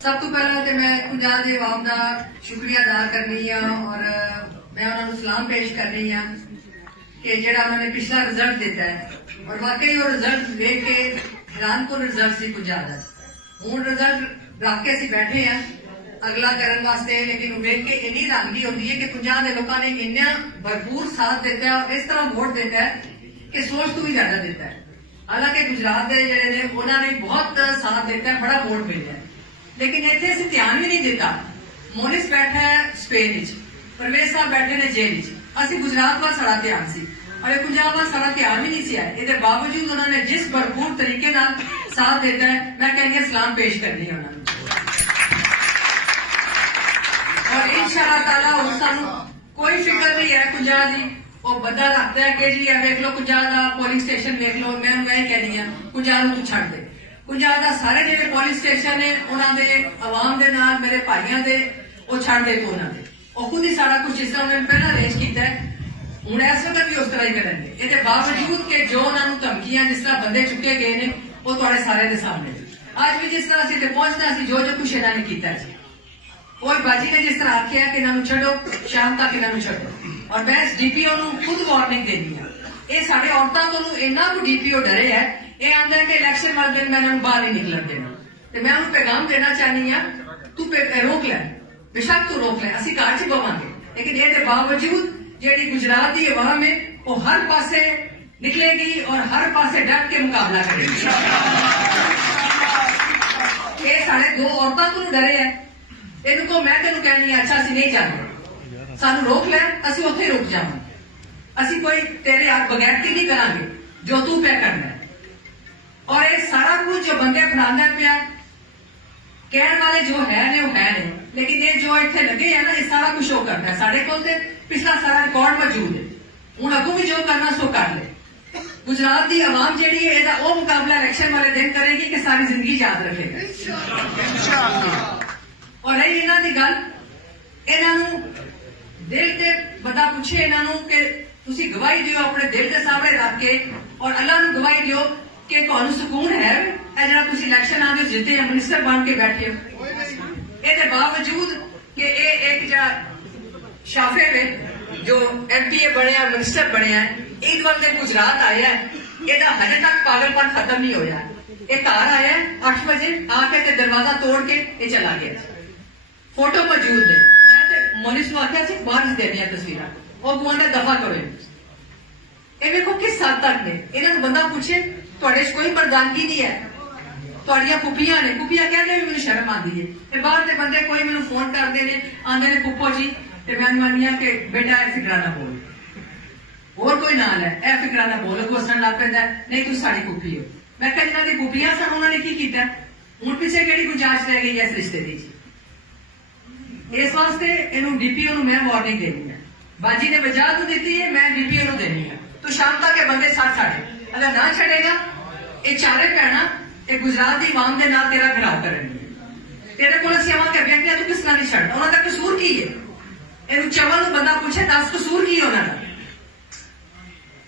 सब तो पहला तो मैं पंजाब के आवाम का शुक्रिया अदा करनी है और मैं उन्होंने सलाम पेश करनी है कि जो उन्होंने पिछला रिजल्ट दिता है और वाकई वो रिजल्ट देख के हैरानकुन रिजल्ट से पंजाब का हूँ रिजल्ट रख के असीं बैठे हैं अगला करने वास्ते लेकिन देख के इन्नी हैरानगी होती है कि पंजाब के लोगों ने इन्ना भरपूर साथ दिता है इस तरह वोट दिता है कि सोच तो भी ज्यादा दिता है। हालांकि गुजरात के जेडे ने उन्होंने बहुत साथ दिता है बड़ा वोट मिले है लेकिन इतने असं ध्यान भी नहीं दिता। मोनिस बैठा है स्पेन परवेज साहब बैठे ने जेल असं गुजरात वाल साड़ा ध्यान से और पंजाब वाल साड़ा ध्यान भी नहीं सी आया। इसके बावजूद उन्होंने जिस भरपूर तरीके साथ दिता है मैं कहनी सलाम पेश करनी है उन्होंने और इंशाअल्लाह ताला हुण सानू कोई फिक्र नहीं है पंजाब की वो बंदा रखता है कि जी वेख लो पंजाब का पोलिंग स्टेशन वेख लो मैं यही कहनी है पंजाब तू छड़ दे पंजाब का सारे जो पोलिंग स्टेशन ने उन्होंने आवाम के नाल मेरे भाइयों के वो छड़ दे तू उन्होंने वो खुद ही सारा कुछ जिस तरह उन्होंने पहला अरेंज किया है हूँ इस वक्त भी उस तरह ही करेंगे। ये बावजूद कि जो उन्होंने धमकियां जिस तरह बंदे चुके गए ने वो थोड़े सारे के सामने अज भी जिस तरह असं पहुंचना जो कुछ इन्होंने किया और बाजी ने जिस तरह आख्या कि इन्हों छो शाम तक इन्हों छो और मैं डीपीओ खुद वार्निंग देनी है ये साढ़े औरतों को इन्ना को डीपीओ डरे है ये आंदा है कि इलेक्शन वाले दिन मैं इन्होंने बाहर नहीं निकलन देना तो मैं उन्होंने पैगाम देना चाहनी हाँ तू रोक लै बेशक तू रोक लै असं घर च बवांगे लेकिन ये बावजूद जी गुजरात की अवाम है वो हर पासे निकलेगी और हर पासे डट के मुकाबला करेगी। ये साढ़े दो औरतों को डरे है इनको मैं तेन कहनी अच्छा असं नहीं जाते सानू रोक लै असं उत्थे रुक जावां असं कोई तेरे बगैर की नहीं करांगे जो तू पे करना और ये सारा कुछ जो बंदे बनाना पिया कहने वाले जो है ने वो है ने लेकिन ये जो इतने लगे है ना ये सारा कुछ शो करना है साढ़े को पिछला सारा रिकॉर्ड मौजूद है हूँ अगू भी जो करना सो कर ले। गुजरात की आवाम जी है वो मुकाबला इलेक्शन वाले दिन करेगी कि सारी जिंदगी याद रखेगा और रही इन्हों की गल इन्हों दिल से बंदा पूछे इन्हों कि तुसी गवाही दियो अपने दिल के सामने रख के और अल्लाह नूं गवाही दियो कि तुहानूं सुकून है जिहड़ा तुसी इलेक्शन आंदे जिते मिनिस्टर बन के बैठे हो इसके बावजूद कि एक शाफे में जो एमपीए बनया मिनिस्टर बनया ईद वाले दिन गुजरात आया यदा हजे तक पागलपन खत्म नहीं होया ये घर आया 8 बजे आके ते दरवाजा तोड़ के ये चला गया फोटो मौजूद है मैं तो मोनिस को आख्या बाहर देनिया तस्वीर वो कहना दफा करो ये देखो किस हद तक ने इन्होंने बंदा पूछे थोड़े कोई मर्दानगी नहीं है थोड़िया पुपियां ने पुपियां कहते भी मैंने शर्म आती है बाहर के बंदे कोई मैंने फोन करते हैं आंदे ने पुप्पो जी मैं मानी कि बेटा ए फिकराना बोल और कोई ना लै ए फिकराना बोल घोसन लग पैदा नहीं तू साड़ी पुपी हो मैं कहा जिन्होंने पुपियां सन उन्होंने की किया हूं पिछे कि गुंजाइश रह गई है इस रिश्ते की इस वास्ते इन डीपीओ मैं वार्निंग देनी है बाजी ने वजह तो दी है मैं डीपीओ देनी है तो शाम तक ये बंदे साथ साढ़े अगर ना छड़ेगा ये चारे भैन ये गुजरात की आवाम के नाल तेरा खराब करेंगे तेरे को असं आवां कर तू किस तरह नहीं छड़ना उन्होंने कसूर की है इन चवल बंदा पूछे 10 कसूर की उन्होंने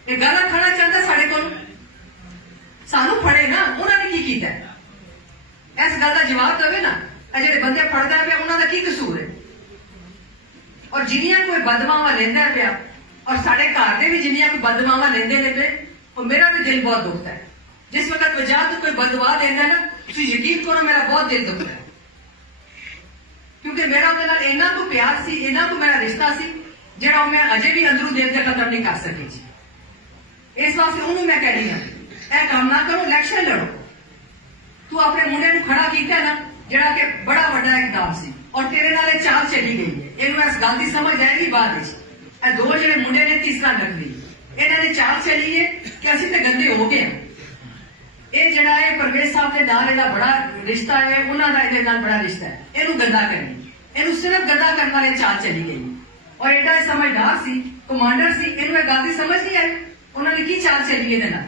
ये गला खड़ा चाहता साढ़े को सानू फड़े ना उन्होंने की किया इस गल का जवाब देवे ना जो बंदे फड़ता पे उन्होंने की कसूर है और जिन्नियां कोई बदमावा लेंदा पिया और साढ़े घर के भी जिन्नियां कोई बदमावा लेंदे ने पे और मेरा भी दिल बहुत दुखता है जिस वक्त वजह तो कोई बदवा देना ना तुम यकीन करो मेरा बहुत दिल दुखता है क्योंकि मेरा उन्हें नाल इन्ना को प्यार सी इन्ना को मेरा रिश्ता सी जिहड़ा मैं अजे भी अंदरों दिल से खत्म नहीं कर सकी जी। इस वास्ते उन्होंने मैं कहनी हाँ यह काम ना करो इलेक्शन लड़ो तू अपने मुंडे को खड़ा किया ना जिहड़ा कि बड़ा वड्डा इकदाम सी और तेरे नाल चाल चली गई है इन्होंने इस गल की समझ आएगी बाद दो जो मुंडे ने तीसरा नकली इन्होंने चाल चली है कि असं तो गंदे हो गए ये जड़ा है परवेज साहब के नाल इहदा बड़ा रिश्ता है उन्होंने इहदे नाल बड़ा रिश्ता है इनू गंदा करनी इनू सिर्फ गंदा करने वाले चाल चली गई और एडा समझदार सी कमांडर सी इनू गल की समझ नहीं आई उन्होंने की चाल चली इहदे नाल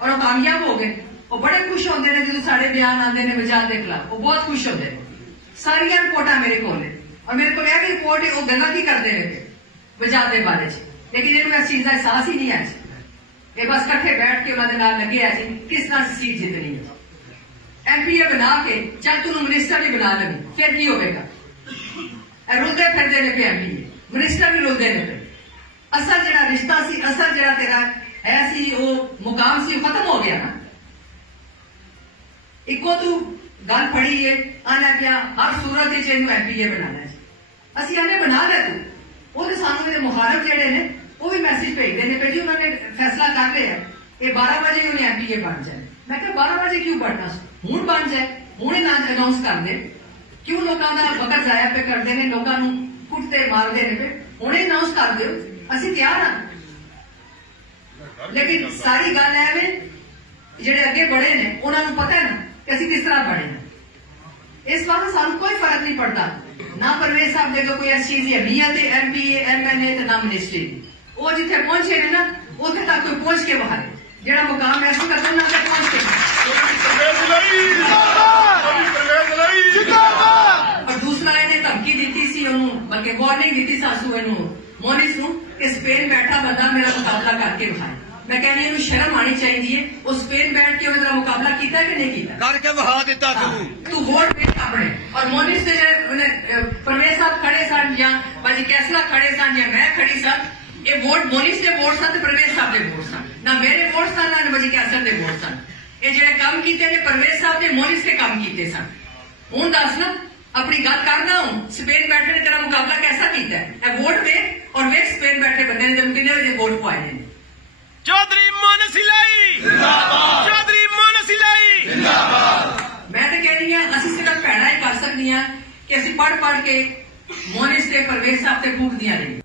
और वो कामयाब हो गए वो बड़े खुश होते हैं जो साढ़े बयान आते हैं वजह के खिलाफ वो बहुत खुश होते हैं सारिया रिपोर्टा मेरे को और मेरे को यह रिपोर्ट है वो गल्लां की करते रहे वजह के बारे लेकिन इन्होंने इस चीज का एहसास ही नहीं है ये बस कट्ठे बैठ के उन्होंने लगे किस तरह सीट जितनी है MPA बना के चल तू मिनिस्टर नहीं बना लेंगे, फिर की होगा? रुलते फिरते ने पे MPA मिनिस्टर भी रुलते ने पे। असल जरा रिश्ता सी, असल जरा तेरा है सी, वो मुकाम सी, खत्म हो गया ना। इको तू गल फड़ी है आना क्या हर सूरत MPA बनाना है, असि आने बना ले तू। वो तो सानू मेरे मुखालफ जेडे ने वो भी मैसेज भेजते हैं जी उन्होंने फैसला कर रहे हैं ये 12 बजे उन्हें MPA बन जाए। मैं क्या 12 बजे क्यों बनना, हूं बन जाए, हूं ना अनाउंस कर दे। क्यों लोगों का वक्त जाया पे करते हैं, लोगों को कुटते मारते हैं पे, हूं अनाउंस कर दो, असि तैयार हाँ। लेकिन सारी गल है वे जेडे अगे बढ़े ने उन्होंने पता है ना कि असि किस तरह बढ़े हैं। इस बात सानू कोई फर्क नहीं पड़ता ना परवेज साहब देखो कोई इस चीज की अहमियत है MPA MLA ते ना मिनिस्ट्री वो जिथे पहुंचे ने ना उथे तक कोई पहुंच के बाहर जेड़ा मुकाम ऐसा करता ना तक पहुंच के और दूसरा इन्हें धमकी दी सी बल्कि वार्निंग दी सासू इनू मोनिस नू कि स्पेन बैठा बंदा मेरा मुकाबला करके दिखाए। मैं कहनी हूं शर्म आनी चाहिए, वो स्पेन बैठ के उन्हें मुकाबला किया कि नहीं किया करके बहा दिता तू वोट दे अपने। और मोनिस से परवेज साहब खड़े सन या बाजी कैसला खड़े सन या मैं खड़ी सन, ये वोट मोनिस के वोट सन परवेज साहब के वोट सन, ना मेरे वोट सन ना बाजी कैसर के वोट सन। ये जेडे काम किए ने परवेज साहब ने मोनिस के काम किए सन। हूं दस ना अपनी गल करना हूं स्पेन बैठे ने तेरा मुकाबला कैसा किया है, वोट वे और वे स्पेन बैठे बंदे ने कितने बजे वोट पाए ने। चौधरी मोनिस इलाई जिंदाबाद, चौधरी मोनिस इलाई जिंदाबाद। मैं तो कह रही हूं असि सिर्फ भैणा ही कर सकती हैं कि असि पढ़ के मोनिस के परवेज साहब से फूक दिया नहीं।